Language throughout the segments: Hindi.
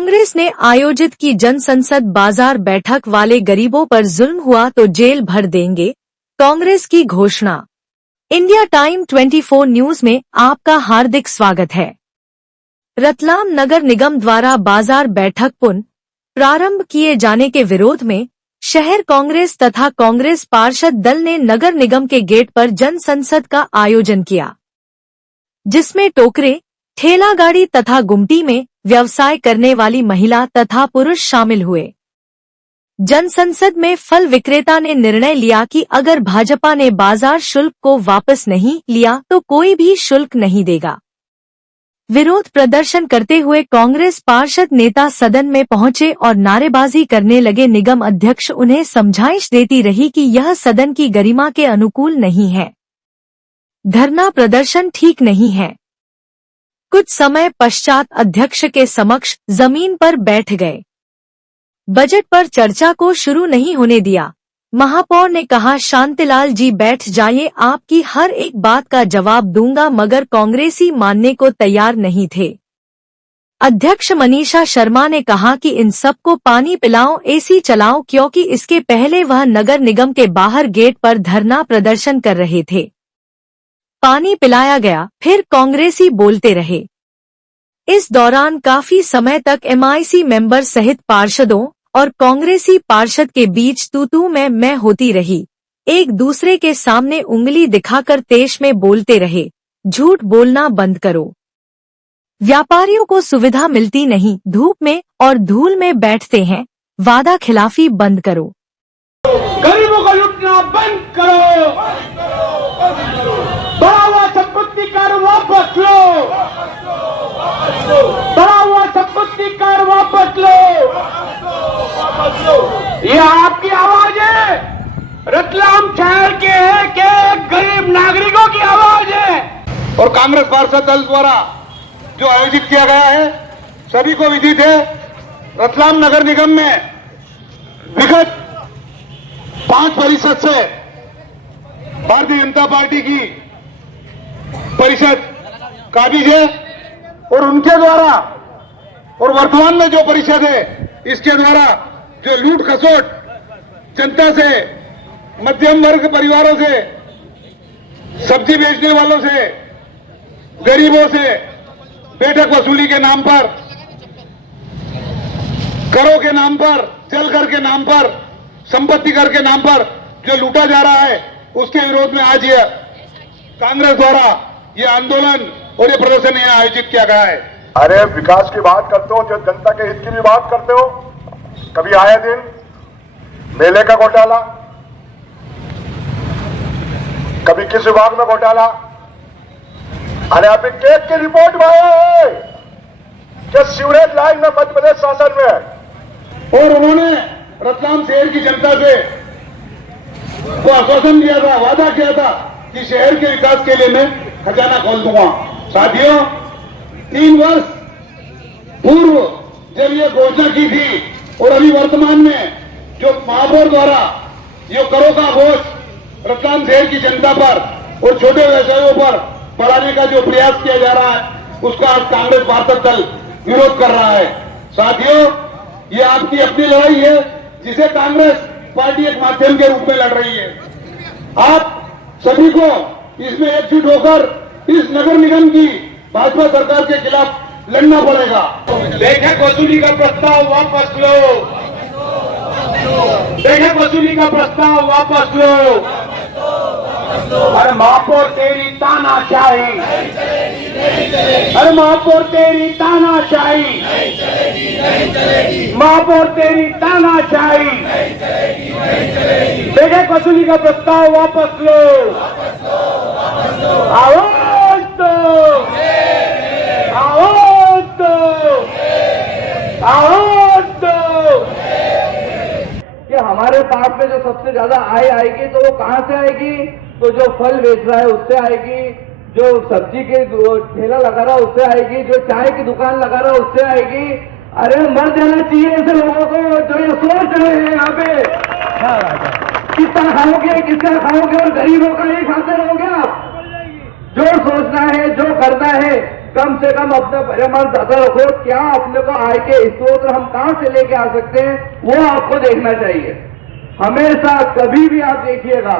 कांग्रेस ने आयोजित की जनसंसद बाजार बैठक वाले गरीबों पर जुल्म हुआ तो जेल भर देंगे, कांग्रेस की घोषणा। इंडिया टाइम 24 न्यूज में आपका हार्दिक स्वागत है। रतलाम नगर निगम द्वारा बाजार बैठक पुनः प्रारंभ किए जाने के विरोध में शहर कांग्रेस तथा कांग्रेस पार्षद दल ने नगर निगम के गेट पर जनसंसद का आयोजन किया, जिसमें टोकरे, ठेला गाड़ी तथा गुमटी में व्यवसाय करने वाली महिला तथा पुरुष शामिल हुए। जनसंसद में फल विक्रेता ने निर्णय लिया कि अगर भाजपा ने बाजार शुल्क को वापस नहीं लिया तो कोई भी शुल्क नहीं देगा। विरोध प्रदर्शन करते हुए कांग्रेस पार्षद नेता सदन में पहुंचे और नारेबाजी करने लगे। निगम अध्यक्ष उन्हें समझाइश देती रही कि यह सदन की गरिमा के अनुकूल नहीं है, धरना प्रदर्शन ठीक नहीं है। कुछ समय पश्चात अध्यक्ष के समक्ष जमीन पर बैठ गए। बजट पर चर्चा को शुरू नहीं होने दिया। महापौर ने कहा, शांतिलाल जी बैठ जाइए, आपकी हर एक बात का जवाब दूंगा, मगर कांग्रेसी मानने को तैयार नहीं थे। अध्यक्ष मनीषा शर्मा ने कहा कि इन सबको पानी पिलाओ, एसी चलाओ, क्योंकि इसके पहले वह नगर निगम के बाहर गेट पर धरना प्रदर्शन कर रहे थे। पानी पिलाया गया, फिर कांग्रेसी बोलते रहे। इस दौरान काफी समय तक एमआईसी मेंबर सहित पार्षदों और कांग्रेसी पार्षद के बीच तू मैं होती रही। एक दूसरे के सामने उंगली दिखाकर तेज में बोलते रहे, झूठ बोलना बंद करो। व्यापारियों को सुविधा मिलती नहीं, धूप में और धूल में बैठते हैं, वादा खिलाफी बंद करो। गरीबों को लूटना बंद करो, बढ़ा हुआ संपत्ति कर वापस लो, बढ़ा हुआ संपत्ति कर वापस लो। ये आपकी आवाज है, रतलाम शहर के एक गरीब नागरिकों की आवाज है। और कांग्रेस पार्षद दल द्वारा जो आयोजित किया गया है, सभी को विदित है। रतलाम नगर निगम में विगत 5 परिषद से भारतीय जनता पार्टी की परिषद काबिज है और उनके द्वारा और वर्तमान में जो परिषद है, इसके द्वारा जो लूट खसोट जनता से, मध्यम वर्ग परिवारों से, सब्जी बेचने वालों से, गरीबों से बैठक वसूली के नाम पर, करों के नाम पर, जल कर के नाम पर, संपत्ति कर के नाम पर जो लूटा जा रहा है, उसके विरोध में आज ये कांग्रेस द्वारा ये आंदोलन और ये प्रदर्शन यहाँ आयोजित किया गया है। अरे विकास की बात करते हो, जो जनता के हित की भी बात करते हो, कभी आए दिन मेले का घोटाला, कभी किस विभाग में घोटाला। अरे अभी केक की रिपोर्ट में आया है कि सीवरेज लाइन में मध्य प्रदेश शासन में, और उन्होंने रतलाम शहर की जनता से को आश्वासन दिया था, वादा किया था कि शहर के विकास के लिए मैं खजाना खोल दूंगा। साथियों, 3 वर्ष पूर्व जब ये घोषणा की थी और अभी वर्तमान में जो महापौर द्वारा ये करों का बोझ रतलाम शहर की जनता पर और छोटे व्यवसायियों पर बढ़ाने का जो प्रयास किया जा रहा है, उसका आज कांग्रेस पार्षद दल विरोध कर रहा है। साथियों, ये आपकी अपनी लड़ाई है, जिसे कांग्रेस पार्टी एक माध्यम के रूप में लड़ रही है। आप सभी को इसमें एकजुट होकर इस नगर निगम की भाजपा सरकार के खिलाफ लड़ना पड़ेगा। बैठक वसूली का प्रस्ताव वापस लो, बैठक वसूली का प्रस्ताव वापस लो। अरे महापौर तेरी तानाशाही, अरे महापौर तेरी तानाशाही, महापौर तेरी तानाशाही। बैठक वसूली का प्रस्ताव वापस लो, आवाज दो, आवाज दो, आवाज दो। कि हमारे पास में जो सबसे ज्यादा आय आएगी तो वो कहां से आएगी? तो जो फल बेच रहा है उससे आएगी, जो सब्जी के ठेला लगा रहा है उससे आएगी, जो चाय की दुकान लगा रहा है उससे आएगी। अरे मर जाना चाहिए ऐसे लोगों को जो ये सोच रहे हैं यहाँ पे, कितना खाओगे, कितना खाओगे, और गरीबों का ही खाते रहोगे आप। जो सोचना है, जो करना है, कम से कम अपना परिमाण ज्यादा रखो। क्या अपने को आय के स्रोत हम कहां से लेके आ सकते हैं वो आपको देखना चाहिए। हमेशा कभी भी आप देखिएगा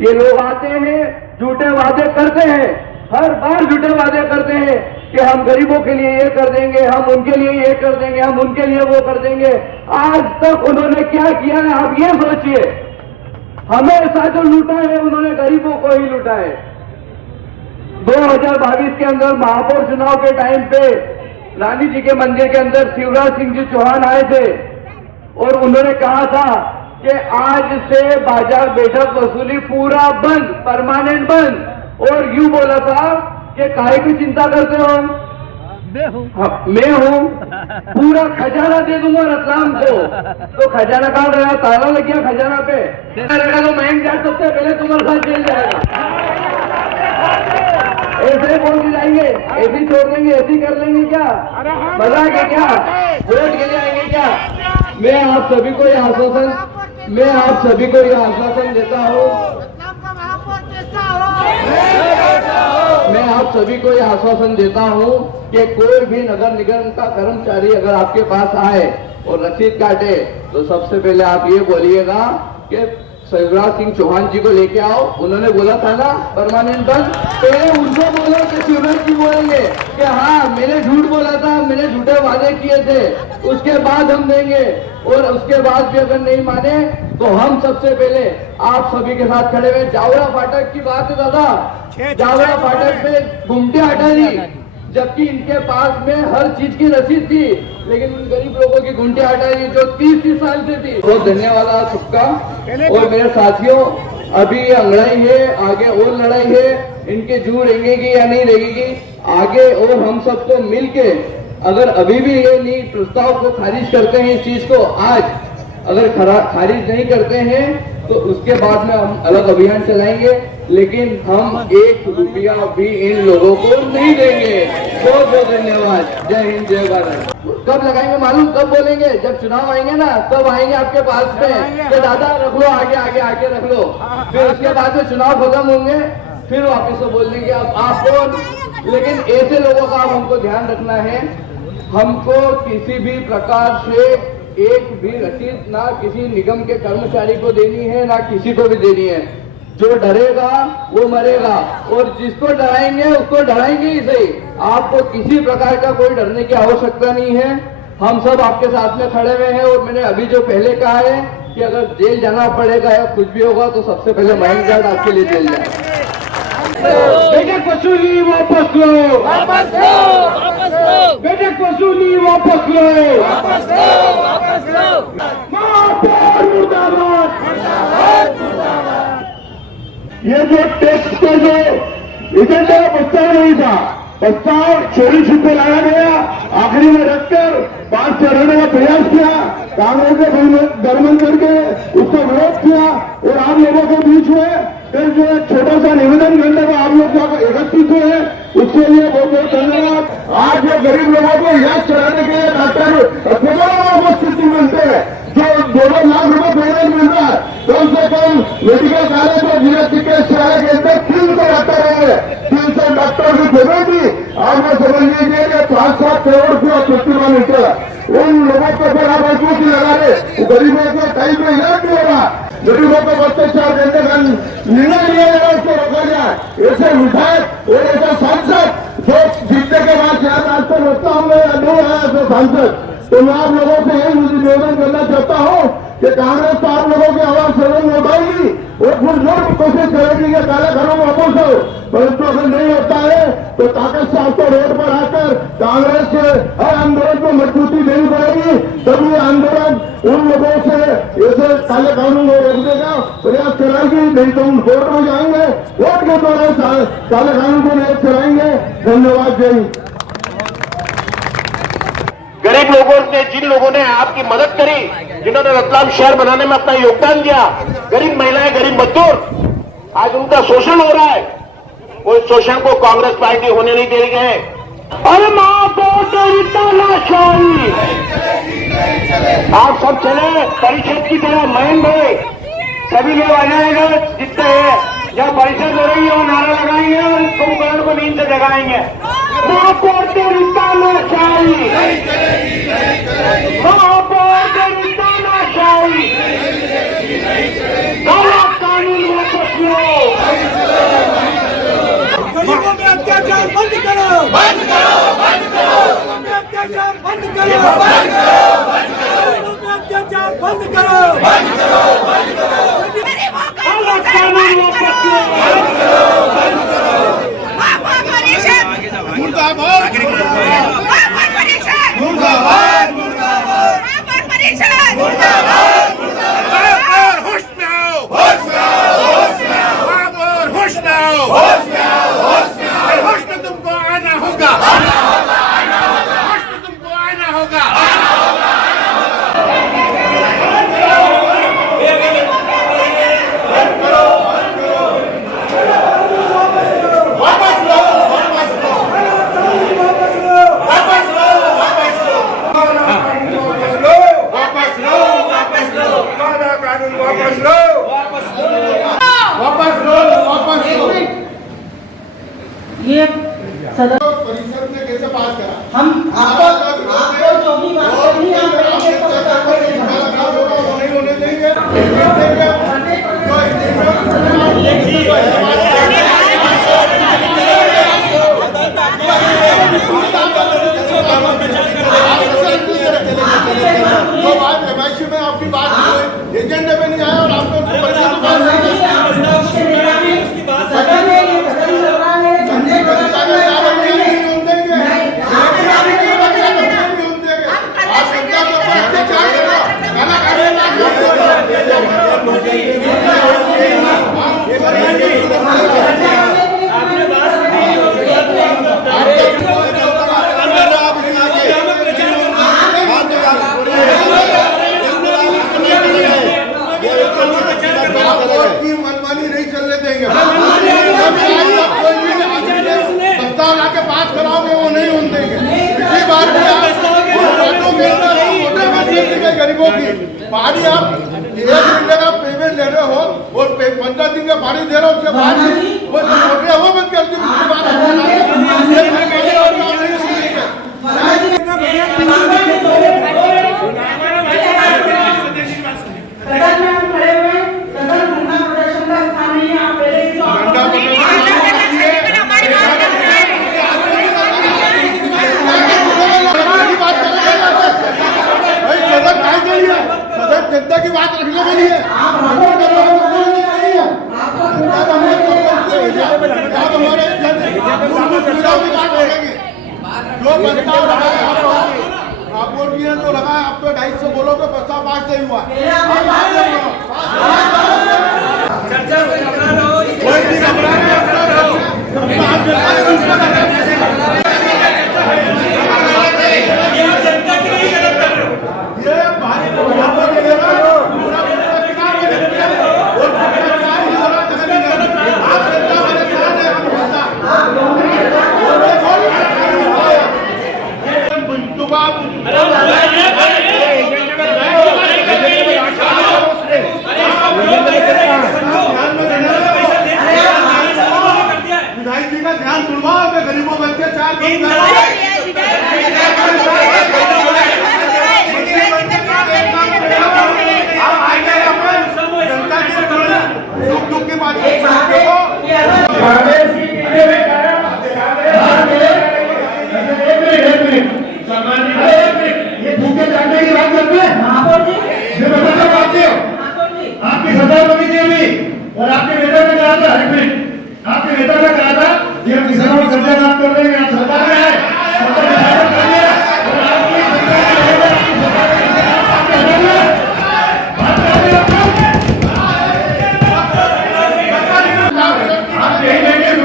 ये लोग आते हैं, झूठे वादे करते हैं, हर बार झूठे वादे करते हैं कि हम गरीबों के लिए ये कर देंगे, हम उनके लिए ये कर देंगे, हम उनके लिए वो कर देंगे। आज तक उन्होंने क्या किया है आप ये सोचिए। हमेशा जो लूटा है उन्होंने गरीबों को ही लूटा है। 2022 के अंदर महापौर चुनाव के टाइम पे रानी जी के मंदिर के अंदर शिवराज सिंह जी चौहान आए थे और उन्होंने कहा था कि आज से बाजार बैठक वसूली पूरा बंद, परमानेंट बंद। और यूं बोला था कि काहे की चिंता करते हो, मैं हूं, पूरा खजाना दे दूंगा रतलाम को। तो खजाना कहां गया, ताला लग गया खजाना पे। रहेगा तो मयंक जाट सबसे पहले तुम्हारे साथ जेल जाएगा। ऐसे ही बोल के जाएंगे, ऐसे ही छोड़ देंगे, ऐसे ही कर लेंगे क्या, मजाक है क्या, वोट के लिए आएंगे क्या। मैं आप सभी को यह आश्वासन देता हूँ, मैं आप सभी को यह आश्वासन देता हूं कि कोई भी नगर निगम का कर्मचारी अगर आपके पास आए और रसीद काटे तो सबसे पहले आप ये बोलिएगा कि शिवराज सिंह चौहान जी को लेके आओ। उन्होंने बोला था ना परमानेंट बंद, पहले उनको बोलो कि शिवराज जी बोलेंगे कि हाँ मैंने झूठ बोला था, मैंने झूठे वादे किए थे, उसके बाद हम देंगे। और उसके बाद भी अगर नहीं माने तो हम सबसे पहले आप सभी के साथ खड़े हुए। जावरा फाटक की बात है दादा, जावरा फाटक पे घुमटे हटा दी, जबकि इनके पास में हर चीज की रसीद थी, लेकिन उन गरीब लोगों की घुंटे हटा दी जो 30 साल से थी। बहुत धन्यवाद सबका। और मेरे साथियों, अभी ये लड़ाई है, आगे और लड़ाई है, इनके जू रहेंगी या नहीं रहेगी आगे। और हम सबको मिलके अगर अभी भी ये नहीं प्रस्ताव को खारिज करते हैं, इस चीज को आज अगर खारिज नहीं करते हैं तो उसके बाद में हम अलग अभियान चलाएंगे, लेकिन हम 1 रुपया भी इन लोगों को नहीं देंगे। बहुत बहुत धन्यवाद। जय हिंद, जय भारत। कब लगाएंगे मालूम, कब बोलेंगे, जब चुनाव आएंगे ना तब आएंगे आपके पास में कि दादा रख लो, आगे आगे आगे रख लो। फिर उसके बाद में चुनाव खत्म होंगे, फिर वापिस से बोल देंगे आप कौन। लेकिन ऐसे लोगों का हमको ध्यान रखना है। हमको किसी भी प्रकार से एक भी रसीद ना किसी निगम के कर्मचारी को देनी है, ना किसी को भी देनी है। जो डरेगा वो मरेगा, और जिसको डराएंगे उसको डराएंगे ही सही। आपको किसी प्रकार का कोई डरने की आवश्यकता नहीं है। हम सब आपके साथ में खड़े हुए हैं। और मैंने अभी जो पहले कहा है कि अगर जेल जाना पड़ेगा या कुछ भी होगा तो सबसे पहले मयंक जाट आपके लिए जेल जाए। बेटे वसूली वापस लो, वापस लो, वापस लो। बेटे वसूली वापस लो, वापस लो, वापस लो। महापौर मुर्दाबाद, मुर्दाबाद, मुर्दाबाद। ये जो टेक्स्ट का जो एजेंडा प्रस्ताव नहीं था, प्रस्ताव चोरी छुपे लाया गया, आखिरी में रखकर पास चढ़ाने का प्रयास किया, कांग्रेस ने गठबंधन करके उसका विरोध किया। और आप लोगों के बीच में फिर जो एक छोटा सा निवेदन करने का आप लोग एकत्रित हुए, उसके लिए बहुत बहुत धन्यवाद। आज जो गरीब लोगों को इलाज कराने के लिए डॉक्टर स्थिति मिलते हैं, जो 2 लाख रुपए पेमेंट मिल रहा है, कम से कम मेडिकल कॉलेज में जिला चिकित्सालय के अंदर 300 डॉक्टर होंगे, 300 डॉक्टर की पेमेंट भी आपको समझ लीजिए कि 5-7 करोड़ की प्रतिमा मिलता है। उन लोगों को फिर आप मजबूती लगा रहे, गरीबों को टाइम में इलाज नहीं होगा, गरीबों को अत्याचार करने का निर्णय लिया जाए, उसको रोका जाए। ऐसे विधायक और ऐसा सांसद जो जीतने के बाद शायद आज तक रोकता हूँ या नहीं आया ऐसे सांसद, तो मैं आप लोगों से यही निवेदन करना चाहता हूँ कि कांग्रेस तो आप लोगों की आवाज सदन में उठाएगी और पुरजोर कोशिश करेगी कि काले घरों में वापस हो, परंतु अगर नहीं होता है तो ताकत से आपको रोड पर आकर कांग्रेस के हर आंदोलन को मजबूती देनी पड़ेगी। तभी आंदोलन उन लोगों से ऐसे काले कानून को रोकने का प्रयास कराएगी, नहीं तो हम कोर्ट में जाएंगे, कोर्ट के द्वारा काले कानून को नहीं चलाएंगे। धन्यवाद। जय हिंद। गरीब लोगों ने, जिन लोगों ने आपकी मदद करी, जिन्होंने रतलाम शहर बनाने में अपना योगदान दिया, गरीब महिलाएं, गरीब मजदूर, आज उनका शोषण हो रहा है। वो इस शोषण को कांग्रेस पार्टी होने नहीं दे रही है। अरे तानाशाही, आप सब चले परिषद की तरह। मयंक भाई, सभी लोग आ जाएगा जितने हैं, जब परिषद हो रही है वो नारा लगाएंगे और कुंभकर्ण को नींद से जगाएंगे। महापौर तेरी तानाशाही, महापौर तेरी तानाशाही, काला कानून वापस लो, गरीबों में अत्याचार बंद करो, बंद करो, बंद करो, गरीबों में अत्याचार बंद करो, बंद करो, बंद करो, गरीबों में अत्याचार बंद करो, बंद करो, बंद करो, काला कानून वापस लो, बंद करो, बंद करो, मुर्दाबाद, मुर्दाबाद, मुर्दाबाद, मुर्दाबाद, मुर्दाबाद, होश में आओ, होश में आओ, होश में आओ, होश में आओ, होश में आओ, होश में आओ, होश में तुमको आना होगा, आना होगा, आना होगा, होश में तुमको आना होगा, आना होगा, वापस लो, वापस लो, वापस लो, वापस लो, वापस लो, वापस लो, काला कानून वापस लो, वापस लो, वापस लो, वापस लो। ये सदन परिषद ने कैसे पास करा? हम आपको जो भी बात करनी है आप करेंगे तो नहीं होने देंगे। तो आज रमाइशी में आपकी बात एजेंडे में नहीं आया और आपको सदन में ये बदल रहा है झंडे मनमानी नहीं चलने देंगे। प्रस्ताव लाके पास कराओगे वो नहीं होने देंगे। पिछली बार भी आप गरीबों की पानी आप 1 घंटे का पेमेंट ले रहे हो और 15 दिन का पानी दे रहे हो उसके बाद वो मोटे वो बंद कर दी। सदन में हम खड़े हुए सदन धरना प्रदर्शन का स्थान नहीं है। आप पहले ही सदन जनता की बात रखने के लिए जो प्रस्ताव रखा है आप वोट किए तो लगा आप तो 250 बोलोगे प्रस्ताव पास नहीं हुआ। कोई भी घबरा विधायक का ध्यान तुलवाओ में गरीबों बच्चे 4 जनता की सुख दुख की बात ये भूखे जाने की बात करते हैं। आपकी सरकार बनी थी अभी और आपके नेता ने कहा था आपके नेता ने कहा था कि हम किसानों को कर्जा माफ कर देंगे। आप सरकार में आए आप यही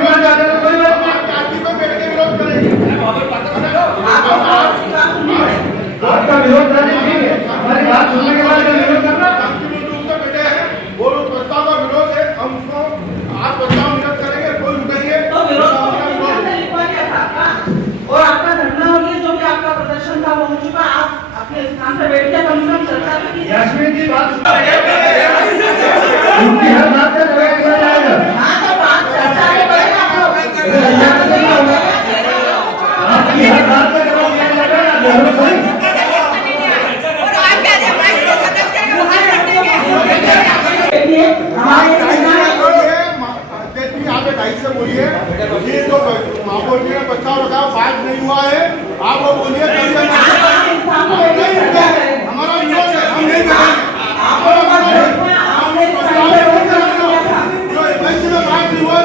आप एक ऐसे बोलिए, ये जो महापौर जी ने प्रस्ताव रखा पास नहीं हुआ है, आप वो बोलिए हमारा विरोध है, हम नहीं करेंगे। जो इक्कीस में पास नहीं हुआ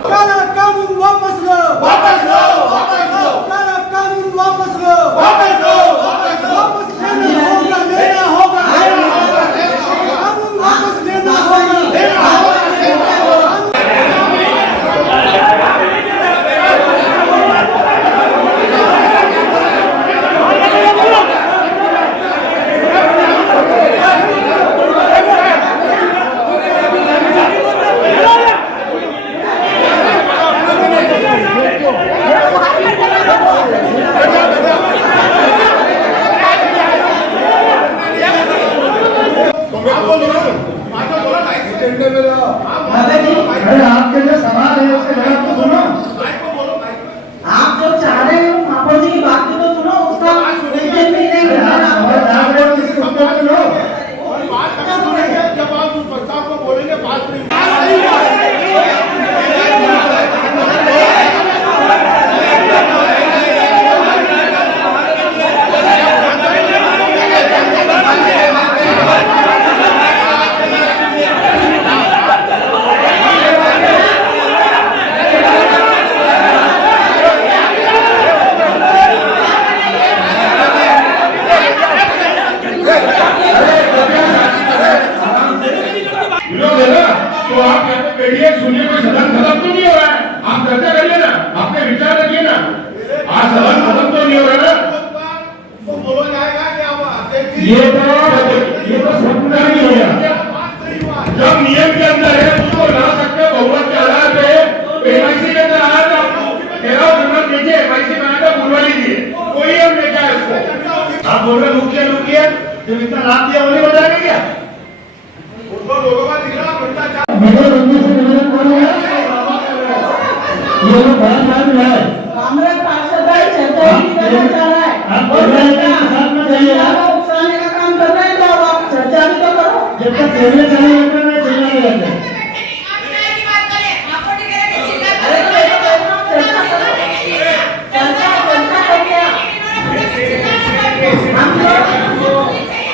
काला कानून वापस लो, वापस लो, वापस लो, काला कानून वापस लो, वापस लो, वापस लो, वापस लेना होगा, लेना होगा, कानून वापस लेना होगा, लेना होगा। अरे आपके जो सवाल है उसके जवाब तो सुनो। आप जो चाह रहे हो महापौर जी की बात तो सुनो, उसका जब आप उस प्रस्ताव को बोलेंगे बात नहीं तो आप कहते बैठिए, सुनिए, कोई सदन खत्म तो नहीं हो रहा है, आप चर्चा करिए ना, आपके विचार रखिए ना। आज सदन खत्म तो नहीं हो रहा ना, बोला जाएगा कि ये तो स्वप्न नहीं हो गया। जब नियम के अंदर है उसको ला सकते हो, बहुमत के आधार पे एमआईसी के अंदर आया था, घेराव जरूरत लीजिए, एमआईसी बनाया था, बुलवा लीजिए, कोई हम देखा है उसको। आप बोल रहे रुकिए रुकिए, जब इतना लाभ दिया वो नहीं बताएंगे क्या? उसको लोगों का दिख रहा भ्रष्टाचार ये लोग बड़ा काम है। कांग्रेस पार्षद भाई चर्चा ही नहीं करना चाह रहा है, आप साथ में जाइए, उकसाने का काम कर रहे हैं, तो आप चर्चा भी तो करो। जब तक चलने चले जाते हैं चलना नहीं रहता।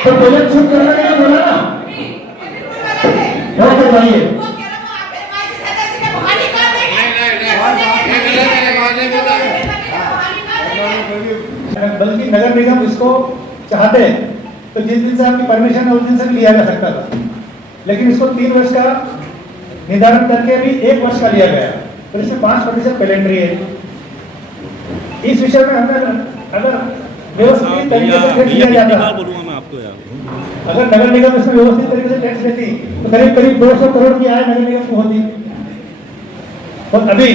तो पहले चुप करना क्या बोला ना, और बताइए। बल्कि नगर निगम इसको चाहते तो जिस दिन से आपकी परमिशन है उस दिन से भी लिया जा सकता था, लेकिन इसको 3 वर्ष का निर्धारण करके भी 1 वर्ष का लिया गया, तो इसमें 5% पेलेंट्री है। इस विषय में हमें अगर व्यवस्थित तरीके से टैक्स लिया जाता, अगर नगर निगम इसमें व्यवस्थित तरीके से टैक्स लेती तो करीब करीब 200 करोड़ की आय नगर निगम को होती। और अभी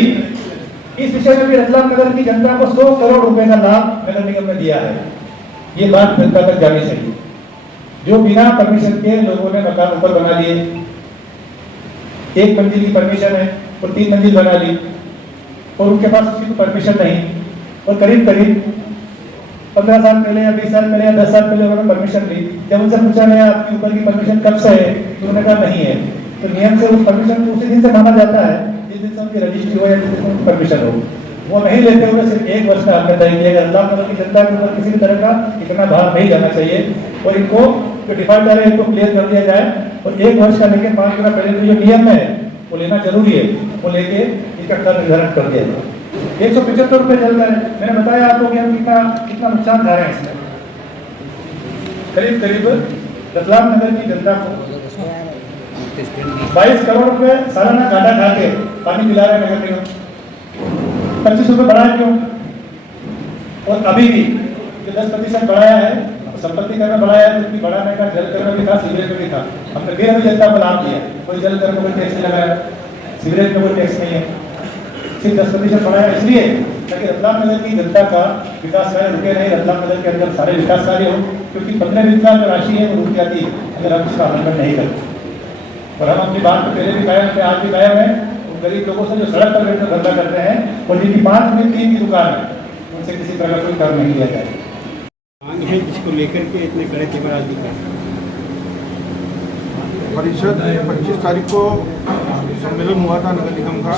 इस विषय में भी रतलाम नगर की जनता को 100 करोड़ रुपए का लाभ नगर निगम ने दिया है। ये बात जनता तक जानी चाहिए। जो बिना परमिशन के लोगों ने मकान ऊपर बना लिए, 1 मंजिल की परमिशन है और 3 मंजिल बना ली, और उनके पास उसकी परमिशन नहीं, और करीब करीब 15 साल पहले या 20 साल पहले या 10 साल पहले उन्होंने परमिशन ली। जब उनसे पूछा गया आपकी ऊपर की परमिशन कब से है, तो उन्होंने कहा नहीं है। तो नियम से उस परमिशन को उसी दिन से माना जाता है जिस दिन से उनकी रजिस्ट्री हो या जिस दिन से उनकी परमिशन हो। वो नहीं लेते हुए सिर्फ 1 वर्ष का हमने तय किया। रतलाम नगर की जनता के ऊपर किसी भी तरह का इतना भार नहीं जाना चाहिए, और इनको जो डिफॉल्टर है इनको क्लियर कर दिया जाए, और 1 वर्ष का लेके 5 गुना पहले जो नियम है वो लेना जरूरी है, वो लेके इसका कर निर्धारण कर दिया जाए। 175 रुपए चल रहा है। मैंने बताया आपको कि हम कितना नुकसान जा रहे हैं इसमें। करीब करीब रतलाम नगर की जनता को 22 करोड़ रुपए सालाना घाटा खा के पानी पिला रहे नगर निगम। 25 रुपए बढ़ाया क्यों? और अभी भी जो 10% बढ़ाया है संपत्ति कर में बढ़ाया तो उसकी बढ़ाने का जल कर में भी था, सीवरेज में भी था। हमने फिर अभी जनता को लाभ दिया, कोई जल कर में कोई टैक्स नहीं लगाया, सीवरेज में कोई टैक्स नहीं है, सिर्फ 10% बढ़ाया इसलिए ताकि रतलाम नगर की जनता का विकास कार्य रुके नहीं, रतलाम नगर के अंदर सारे विकास कार्य हो, क्योंकि 15 दिन का जो राशि है वो रुक जाती है अगर हम उसका अमल नहीं करते। और हम अपनी बात तो पहले भी कायम थे, आज भी कायम है। उन गरीब लोगों से जो सड़क पर बैठकर धंधा करते हैं और जिनकी 5 में 3 की दुकान है, उनसे किसी तरह का कोई कर नहीं लिया जाए। मांग है जिसको लेकर के इतने कड़े तेवर आज दिखा परिषद 25 तारीख को सम्मेलन हुआ था नगर निगम का,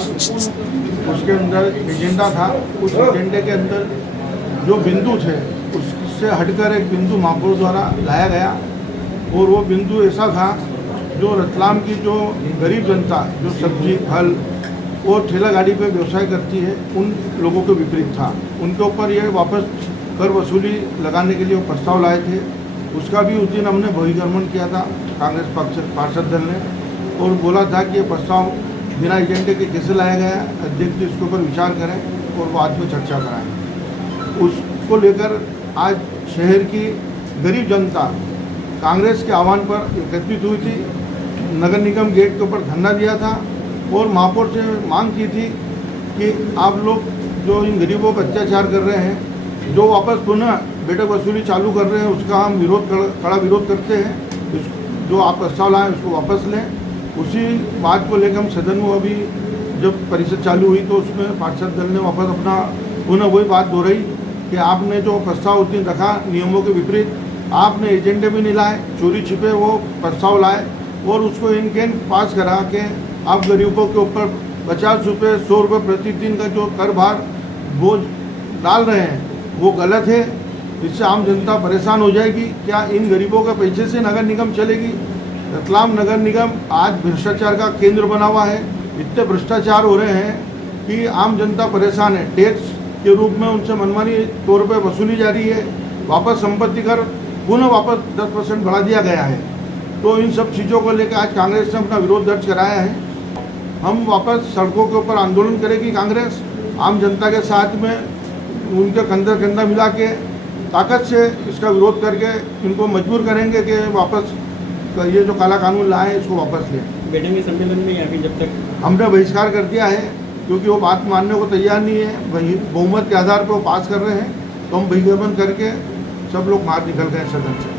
उसके अंदर एजेंडा था। उस एजेंडे के अंदर जो बिंदु थे उससे हटकर एक बिंदु महापौर द्वारा लाया गया और वो बिंदु ऐसा था जो रतलाम की जो गरीब जनता जो सब्जी फल और ठेला गाड़ी पे व्यवसाय करती है उन लोगों के विपरीत था। उनके ऊपर ये वापस कर वसूली लगाने के लिए वो प्रस्ताव लाए थे। उसका भी उस दिन हमने बहिर्गमन किया था कांग्रेस पक्ष पार्षद दल ने और बोला था कि ये प्रस्ताव बिना एजेंडे के कैसे लाया गया, अध्यक्ष जी इसके ऊपर विचार करें और बाद में चर्चा कराएं। उसको लेकर आज शहर की गरीब जनता कांग्रेस के आह्वान पर एकत्रित हुई थी। नगर निगम गेट के ऊपर धरना दिया था और महापौर से मांग की थी कि आप लोग जो इन गरीबों पर अत्याचार कर रहे हैं, जो वापस पुनः बेटक वसूली चालू कर रहे हैं, उसका हम कड़ा विरोध करते हैं। जो आप प्रस्ताव लाएँ उसको वापस लें। उसी बात को लेकर हम सदन में अभी जब परिषद चालू हुई तो उसमें पार्षद दल ने वापस अपना पुनः वही बात दोहराई कि आपने जो प्रस्ताव उस दिन रखा नियमों के विपरीत, आपने एजेंडे भी नहीं लाए, चोरी छिपे वो प्रस्ताव लाए और उसको इनके पास करा के आप गरीबों के ऊपर 50 रुपये 100 रुपये प्रतिदिन का जो कर भार बोझ डाल रहे हैं वो गलत है। इससे आम जनता परेशान हो जाएगी। क्या इन गरीबों के पैसे से नगर निगम चलेगी? रतलाम नगर निगम आज भ्रष्टाचार का केंद्र बना हुआ है। इतने भ्रष्टाचार हो रहे हैं कि आम जनता परेशान है। टैक्स के रूप में उनसे मनमानी तौर पर वसूली जा रही है। वापस संपत्ति कर पुनः वापस 10% बढ़ा दिया गया है। तो इन सब चीज़ों को लेकर आज कांग्रेस ने अपना विरोध दर्ज कराया है। हम वापस सड़कों के ऊपर आंदोलन करेगी कांग्रेस, आम जनता के साथ में उनके कंधा कंधा मिला के ताकत से इसका विरोध करके इनको मजबूर करेंगे कि वापस ये जो काला कानून लाए इसको वापस लें। बैठेंगे सम्मेलन में या फिर जब तक? हमने बहिष्कार कर दिया है क्योंकि वो बात मानने को तैयार नहीं है। वही बहुमत के आधार पर वो पास कर रहे हैं तो हम बहिर्गमन करके सब लोग बाहर निकल गए सदन से।